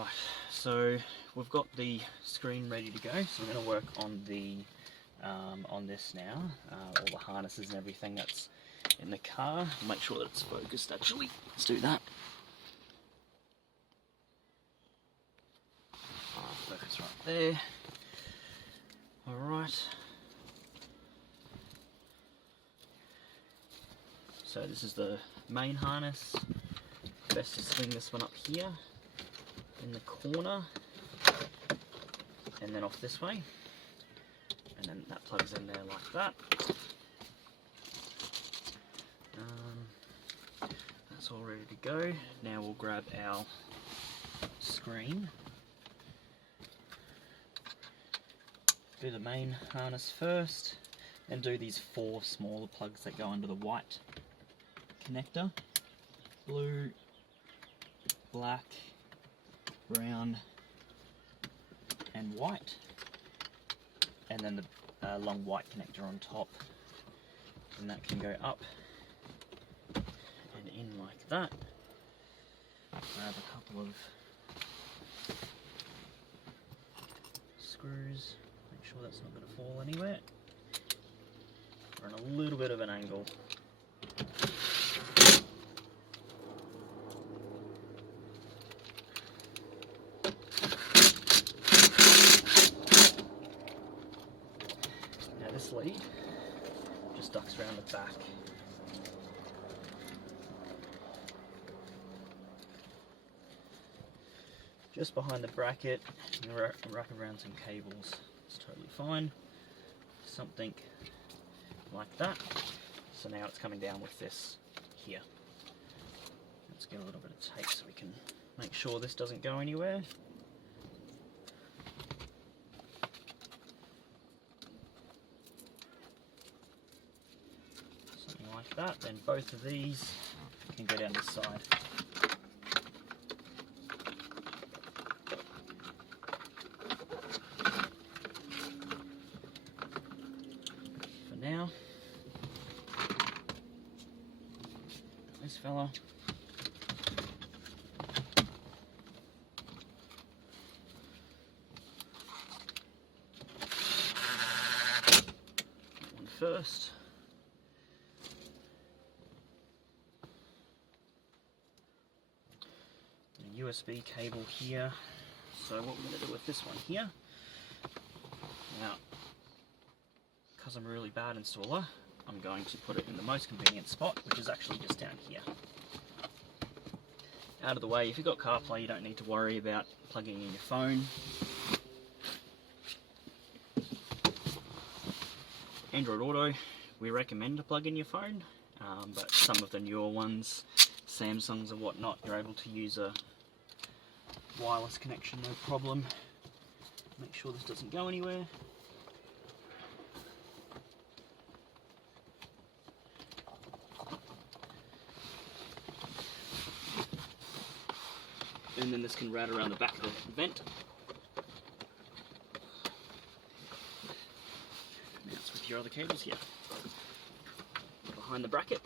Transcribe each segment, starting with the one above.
Right, so we've got the screen ready to go, so we're going to work on the on this now, all the harnesses and everything that's in the car. Make sure that it's focused actually. Let's do that. Focus right there. Alright. So this is the main harness. Best to swing this one up here in the corner and then off this way, and then that plugs in there like that. That's all ready to go. Now we'll grab our screen, do the main harness first, then do these 4 smaller plugs that go under the white connector: blue, black, brown and white, and then the long white connector on top, and that can go up and in like that. Grab a couple of screws, make sure that's not going to fall anywhere. We're on a little bit of an angle. This lead just ducks around the back. Just behind the bracket, you wrap around some cables. It's totally fine. Something like that. So now it's coming down with this here. Let's get a little bit of tape so we can make sure this doesn't go anywhere. Like that, then both of these can go down this side. For now, this fella. That one first. USB cable here. So what we're going to do with this one here, now because I'm a really bad installer, I'm going to put it in the most convenient spot, which is actually just down here. Out of the way. If you've got CarPlay, you don't need to worry about plugging in your phone. Android Auto, we recommend to plug in your phone, but some of the newer ones, Samsungs and whatnot, you're able to use a wireless connection, no problem. Make sure this doesn't go anywhere. And then this can route around the back of the vent. Now it's with your other cables here. Behind the bracket.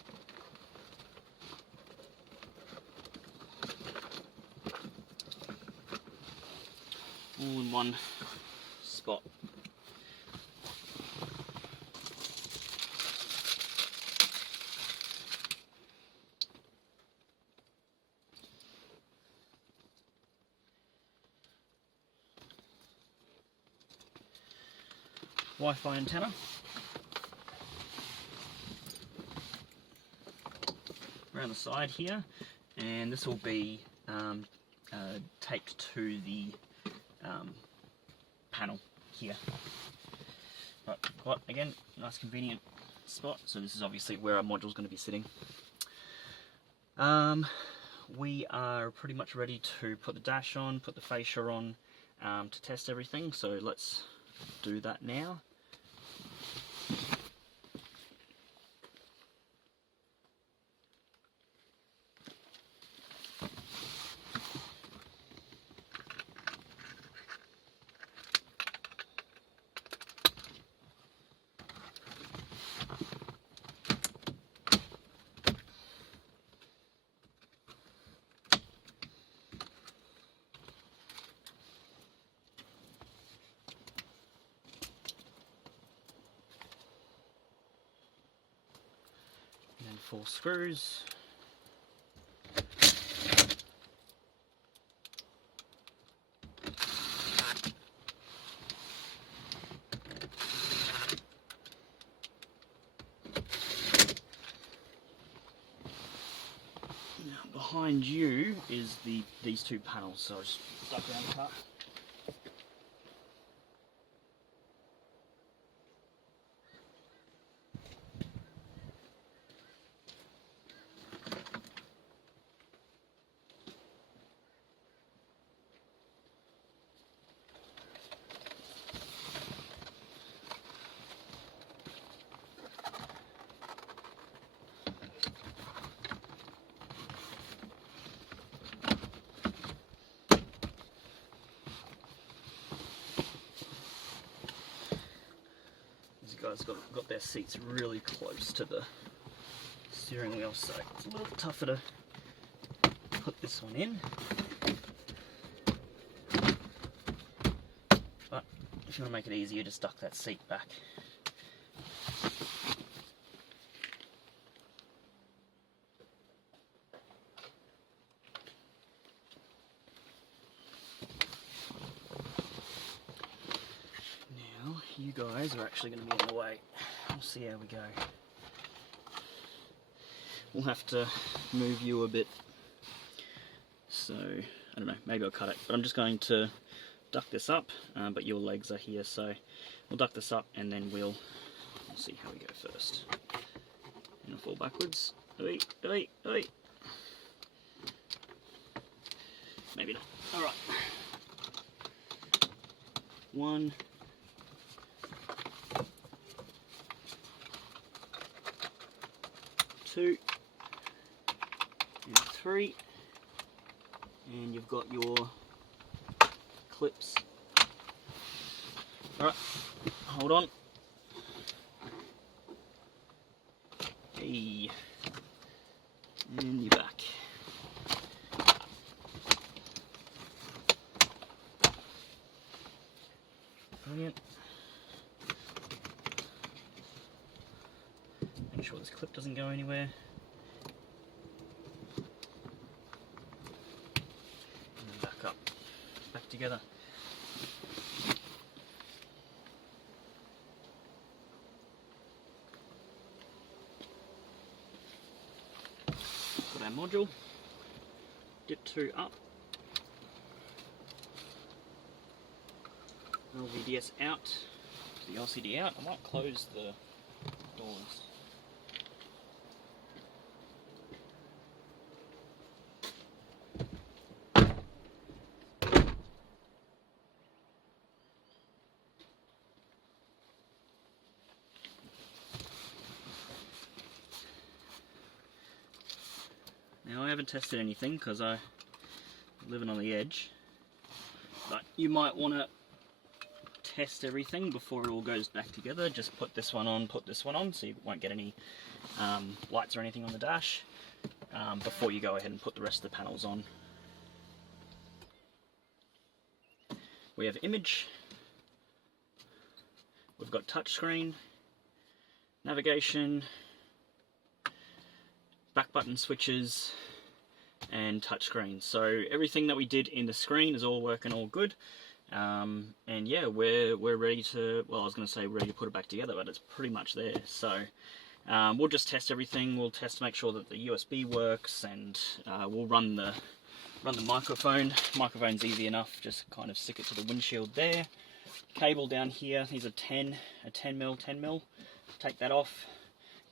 All in one spot. Wi-Fi antenna. Around the side here, and this will be taped to the panel here. But quite, again, nice convenient spot. So this is obviously where our module is going to be sitting. We are pretty much ready to put the dash on, put the fascia on, to test everything. So let's do that now. 4 screws. Now behind you is these 2 panels, so I'll just duck around the car. Guys got their seats really close to the steering wheel, so it's a little tougher to put this one in. But if you want to make it easier, just duck that seat back. You guys are actually going to be in the way. We'll see how we go. We'll have to move you a bit. So, I don't know, maybe I'll cut it. But I'm just going to duck this up, but your legs are here, so we'll duck this up and then we'll see how we go first. And I'll fall backwards. Oi, oi, oi. Maybe not. Alright. 1, 2 and 3, and you've got your clips. Alright, hold on. Hey, and you're back. Brilliant. Make sure this clip doesn't go anywhere. And then back up, back together. Got our module. Dip 2 up. LVDS out. The LCD out. I might close the doors. Now I haven't tested anything because I'm living on the edge, but you might want to test everything before it all goes back together. Just put this one on, so you won't get any lights or anything on the dash before you go ahead and put the rest of the panels on. We have image, we've got touchscreen, navigation, back button switches, and touchscreen. So everything that we did in the screen is all working all good. And yeah, we're ready to, well, I was going to say ready to put it back together, but it's pretty much there. So we'll just test everything. We'll test to make sure that the USB works, and we'll run the microphone. Microphone's easy enough, just kind of stick it to the windshield there. Cable down here, these are 10 mil. Take that off,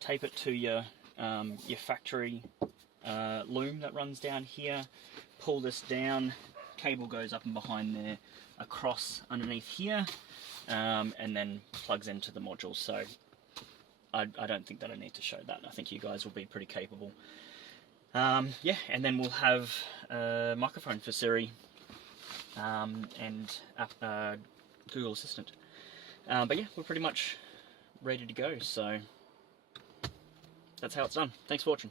tape it to your factory loom that runs down here. Pull this down, cable goes up and behind there, across underneath here, and then plugs into the module. So I don't think that I need to show that. I think you guys will be pretty capable. Yeah, and then we'll have a microphone for Siri and Google Assistant. But yeah, we're pretty much ready to go. So that's how it's done. Thanks for watching.